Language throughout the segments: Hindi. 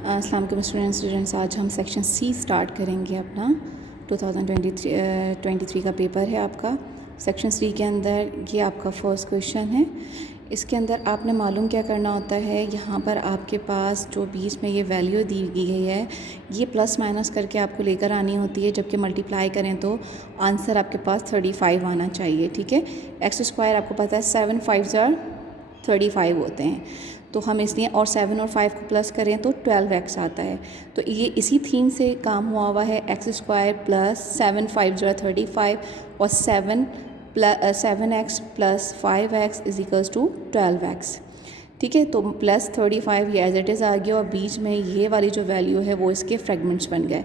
अस्सलाम वालेकुम स्टूडेंट्स, आज हम सेक्शन सी स्टार्ट करेंगे। अपना 2023 का पेपर है आपका। सेक्शन सी के अंदर ये आपका फर्स्ट क्वेश्चन है। इसके अंदर आपने मालूम क्या करना होता है, यहाँ पर आपके पास जो बीच में ये वैल्यू दी गई है ये प्लस माइनस करके आपको लेकर आनी होती है, जबकि मल्टीप्लाई करें तो आंसर आपके पास 35 आना चाहिए। ठीक है, एक्स स्क्वायर आपको पता है 7 5 35 होते हैं, तो हम इसलिए और 7 और 5 को प्लस करें तो 12x आता है। तो ये इसी थीम से काम हुआ हुआ है, एक्स स्क्वायर प्लस 7 5 35 और 7x plus 5x is equals to 12x। ठीक है, तो प्लस 35 ये एज इट इज़ आ गया और बीच में ये वाली जो वैल्यू है वो इसके फ्रेगमेंट्स बन गए।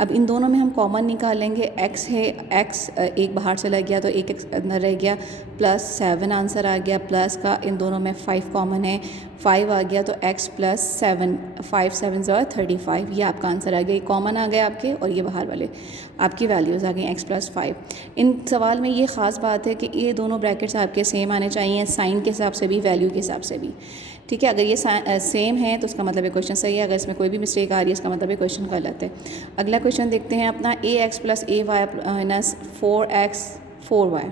अब इन दोनों में हम कॉमन निकालेंगे। x है, x एक बाहर चला गया तो एक x अंदर रह गया, प्लस 7 आंसर आ गया, प्लस का इन दोनों में 5 कॉमन है, 5 आ गया तो x प्लस 7 5 7 35 ये आपका आंसर आ गया। ये कॉमन आ गया आपके और ये बाहर वाले आपकी वैल्यूज़ आ गई x प्लस 5। इन सवाल में ये ख़ास बात है कि ये दोनों ब्रैकेट्स आपके सेम आने चाहिए, साइन के हिसाब से भी वैल्यू के हिसाब से भी। ठीक है, अगर ये सेम है तो उसका मतलब ये क्वेश्चन सही है, अगर इसमें कोई भी मिस्टेक आ रही है इसका मतलब ये क्वेश्चन गलत है। अगला क्वेश्चन देखते हैं अपना, ax plus ay minus 4x 4y।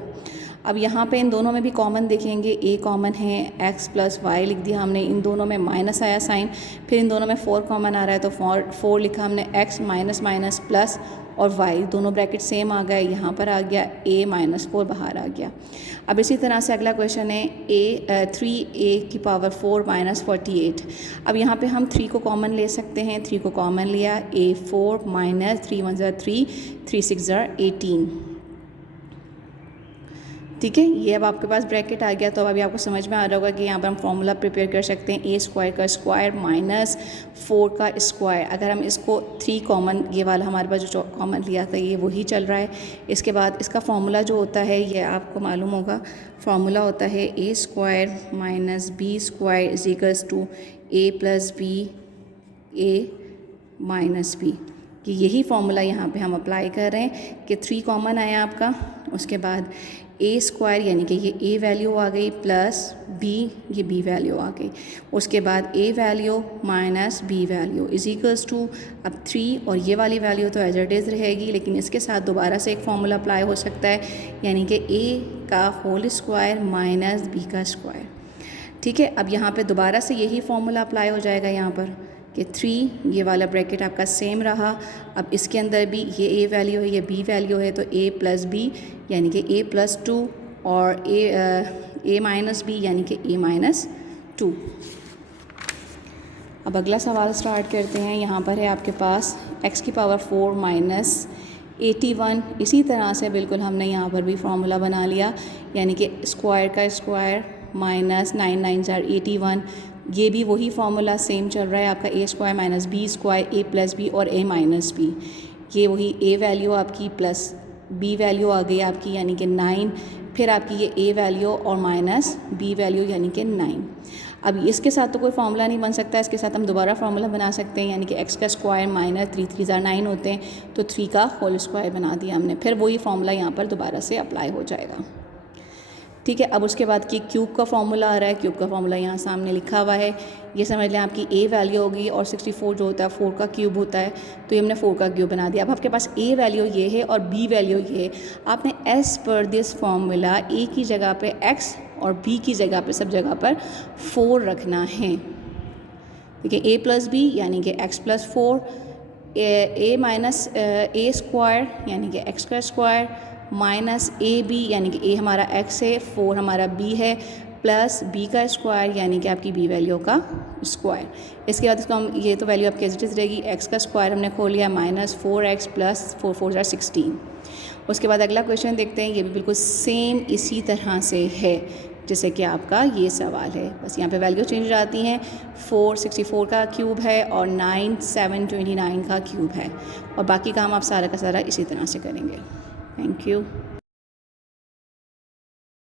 अब यहाँ पे इन दोनों में भी कॉमन देखेंगे, a कॉमन है, x प्लस वाई लिख दिया हमने, इन दोनों में माइनस आया साइन, फिर इन दोनों में 4 कॉमन आ रहा है तो 4 लिखा हमने, x माइनस माइनस प्लस और y दोनों ब्रैकेट सेम आ गए, यहाँ पर आ गया a माइनस 4 बाहर आ गया। अब इसी तरह से अगला क्वेश्चन है 3a की पावर 4 माइनस 48। अब यहाँ पे हम 3 को कॉमन ले सकते हैं, 3 को कॉमन लिया, a 4 माइनस 3 1 3 3 6 18। ठीक है, ये अब आपके पास ब्रैकेट आ गया, तो अब अभी आपको समझ में आ रहा होगा कि यहाँ पर हम फॉर्मूला प्रिपेयर कर सकते हैं, ए स्क्वायर का स्क्वायर माइनस 4 का स्क्वायर। अगर हम इसको 3 कॉमन, ये वाला हमारे पास जो कॉमन लिया था ये वही चल रहा है। इसके बाद इसका फॉर्मूला जो होता है ये आपको मालूम होगा, फॉर्मूला होता है A square minus B square is equals to A plus B A minus B. कि यही फॉर्मूला यहाँ पे हम अप्लाई कर रहे हैं कि 3 कॉमन आया आपका, उसके बाद ए स्क्वायर यानी कि ये ए वैल्यू आ गई प्लस बी, ये बी वैल्यू आ गई, उसके बाद A value minus B value is equals to अब 3, और ये वाली वैल्यू तो एज इट इज़ रहेगी, लेकिन इसके साथ दोबारा से एक फॉर्मूला अप्लाई हो सकता है, यानी कि ए का होल स्क्वायर माइनस बी का स्क्वायर। ठीक है, अब यहाँ पे दोबारा से यही फॉर्मूला अप्लाई हो जाएगा यहाँ पर कि 3 ये वाला ब्रैकेट आपका सेम रहा। अब इसके अंदर भी ये a वैल्यू है, ये b वैल्यू है, तो a प्लस बी यानी कि a प्लस 2 और a माइनस बी यानी कि a माइनस 2। अब अगला सवाल स्टार्ट करते हैं। यहाँ पर है आपके पास x की पावर 4 माइनस 81। इसी तरह से बिल्कुल हमने यहाँ पर भी फार्मूला बना लिया, यानी कि स्क्वायर का स्क्वायर माइनस 9 9 81। ये भी वही फार्मूला सेम चल रहा है आपका, ए स्क्वायर माइनस बी स्क्वायर ए प्लस बी और ए माइनस बी। ये वही ए वैल्यू आपकी प्लस बी वैल्यू आ गई आपकी यानी कि 9, फिर आपकी ये ए वैल्यू और माइनस बी वैल्यू यानी कि 9। अब इसके साथ तो कोई फार्मूला नहीं बन सकता, इसके साथ हम दोबारा फार्मूला बना सकते हैं, यानी कि एक्स का स्क्वायर माइनस 3 3 9 होते हैं, तो 3 का होल स्क्वायर बना दिया हमने, फिर वही फार्मूला यहाँ पर दोबारा से अप्लाई हो जाएगा। ठीक है, अब उसके बाद कि क्यूब का फार्मूला आ रहा है, क्यूब का फार्मूला यहाँ सामने लिखा हुआ है, ये समझ लें आपकी a वैल्यू होगी और 64 जो होता है 4 का क्यूब होता है, तो ये हमने 4 का क्यूब बना दिया। अब आपके पास a वैल्यू ये है और b वैल्यू ये है, आपने as per this formula a की जगह पे x और b की जगह पे सब जगह पर 4 रखना है। देखिए a प्लस बी यानी कि x plus 4, a minus A square यानी कि x का स्क्वायर माइनस ए बी यानी कि a हमारा x है, 4 हमारा b है, प्लस b का स्क्वायर यानी कि आपकी b वैल्यू का स्क्वायर। इसके बाद इसको हम, ये तो वैल्यू आपकी एज इट इज़ रहेगी, x का स्क्वायर हमने खोल लिया माइनस 4x प्लस 4 4 16। उसके बाद अगला क्वेश्चन देखते हैं, ये भी बिल्कुल सेम इसी तरह से है जैसे कि आपका ये सवाल है, बस यहाँ पे वैल्यू चेंज हो जाती हैं। 4 64 का क्यूब है और 9 7 29 का क्यूब है, और बाकी काम आप सारा का सारा इसी तरह से करेंगे। Thank you.